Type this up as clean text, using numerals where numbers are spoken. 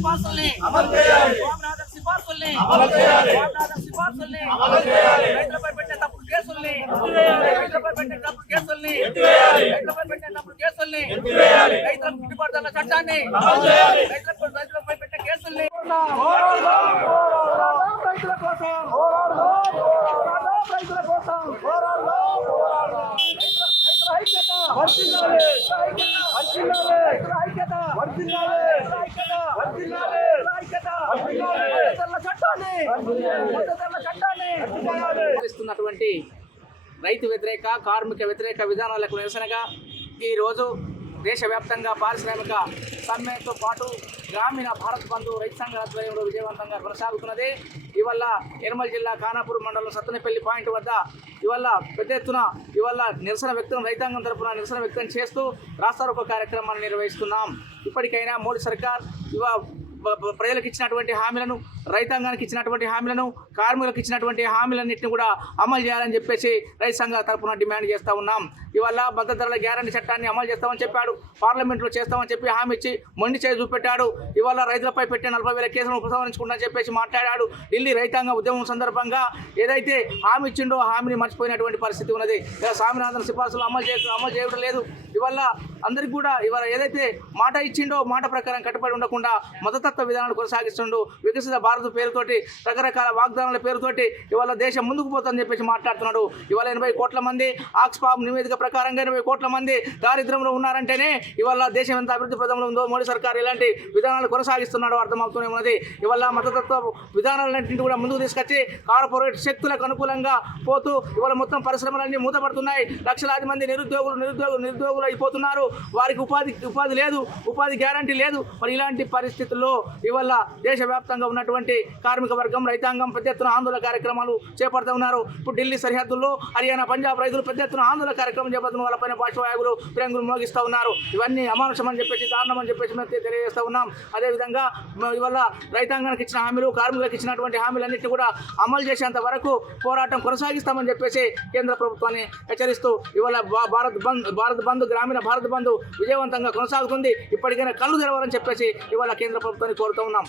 సిఫార్సుల్ని రైతులపై పెట్టే తప్పుడు కేసుల్ని రైతులకు గిట్టుబాటు చట్టాన్ని రైతులపై పెట్టే కేసుల్ని రైతుల కోసం ఇస్తున్నటువంటి రైతు వ్యతిరేక కార్మిక వ్యతిరేక విధానాలకు నిరసనగా ఈరోజు దేశవ్యాప్తంగా పారిశ్రామిక సమ్మెతో పాటు గ్రామీణ భారత్ బంధు రైతు సంఘాల ఆధ్వర్యంలో విజయవంతంగా కొనసాగుతున్నది. ఇవాళ నిర్మల్ జిల్లా ఖానాపూర్ మండలం సత్తెనపల్లి పాయింట్ వద్ద ఇవాళ పెద్ద ఎత్తున నిరసన వ్యక్తం రైతాంగం తరపున నిరసన వ్యక్తం చేస్తూ రాస్తారోకో కార్యక్రమాన్ని నిర్వహిస్తున్నాం. ఇప్పటికైనా మోడీ సర్కార్ ప్రజలకు ఇచ్చినటువంటి హామీలను, రైతాంగానికి ఇచ్చినటువంటి హామీలను, కార్మికులకు ఇచ్చినటువంటి హామీలన్నింటినీ కూడా అమలు చేయాలని చెప్పేసి రైతు సంఘాల తరపున డిమాండ్ చేస్తూ ఉన్నాం. ఇవాళ మద్దతు ధరల గ్యారంటీ చట్టాన్ని అమలు చేస్తామని చెప్పాడు, పార్లమెంట్లో చేస్తామని చెప్పి హామీ ఇచ్చి మొండి చేయి చూపెట్టాడు. ఇవాళ రైతులపై పెట్టే 40,000 కేసులను ఉపసంహరించుకుంటామని చెప్పేసి మాట్లాడాడు. ఢిల్లీ రైతాంగ ఉద్యమం సందర్భంగా ఏదైతే హామీ ఇచ్చిండో ఆ హామీని మర్చిపోయినటువంటి పరిస్థితి ఉన్నది. స్వామినాథన్ సిఫార్సులు అమలు చేయడం లేదు. ఇవాళ అందరికీ కూడా ఇవాళ ఏదైతే మాట ఇచ్చిండో మాట ప్రకారం కట్టుబడి ఉండకుండా మతతత్వ విధానాలు కొనసాగిస్తుండో, వికసిత భారత్ పేరుతోటి రకరకాల వాగ్దానాల పేరుతోటి ఇవాళ దేశం ముందుకు పోతుందని చెప్పేసి మాట్లాడుతున్నాడు. ఇవాళ 80 కోట్ల మంది ఆక్స్ఫామ్ నివేదిక ప్రకారంగా 80 కోట్ల మంది దారిద్ర్యంలో ఉన్నారంటేనే ఇవాళ దేశం ఎంత అభివృద్ధి పదంలో ఉందో మోడీ సర్కార్ ఇలాంటి విధానాలు కొనసాగిస్తున్నాడో అర్థమవుతూనే ఉన్నది. ఇవాళ మతతత్వ విధానాలన్నింటినీ కూడా ముందుకు తీసుకొచ్చి కార్పొరేట్ శక్తులకు అనుకూలంగా పోతూ ఇవాళ మొత్తం పరిశ్రమలన్నీ మూతపడుతున్నాయి. లక్షలాది మంది నిరుద్యోగులు అయిపోతున్నారు. వారికి ఉపాధి లేదు, ఉపాధి గ్యారంటీ లేదు. మరి ఇలాంటి పరిస్థితుల్లో ఇవాళ దేశవ్యాప్తంగా ఉన్నటువంటి కార్మిక వర్గం, రైతాంగం పెద్ద ఎత్తున ఆందోళన కార్యక్రమాలు చేపడుతూ ఉన్నారు. ఇప్పుడు ఢిల్లీ సరిహద్దుల్లో హర్యానా, పంజాబ్ రైతులు పెద్ద ఎత్తున ఆందోళన కార్యక్రమం చేపడుతున్న వాళ్ళపైన బాష్పవాయువులు ప్రేంగులు మోగిస్తూ ఉన్నారు. ఇవన్నీ అమానుషం అని చెప్పేసి, దారుణం అని చెప్పేసి మేము తెలియజేస్తూ ఉన్నాం. అదేవిధంగా ఇవాళ రైతాంగానికి ఇచ్చిన హామీలు, కార్మికులకు ఇచ్చినటువంటి హామీలన్నింటినీ కూడా అమలు చేసేంత వరకు పోరాటం కొనసాగిస్తామని చెప్పేసి కేంద్ర ప్రభుత్వాన్ని హెచ్చరిస్తూ ఇవాళ భారత్ బంద్ గ్రామీణ భారత్ బంద్ విజయవంతంగా కొనసాగుతుంది. ఇప్పటికైనా కళ్ళు తెరవాలని చెప్పేసి ఇవాళ కేంద్ర ప్రభుత్వాన్ని కోరుతూ ఉన్నాం.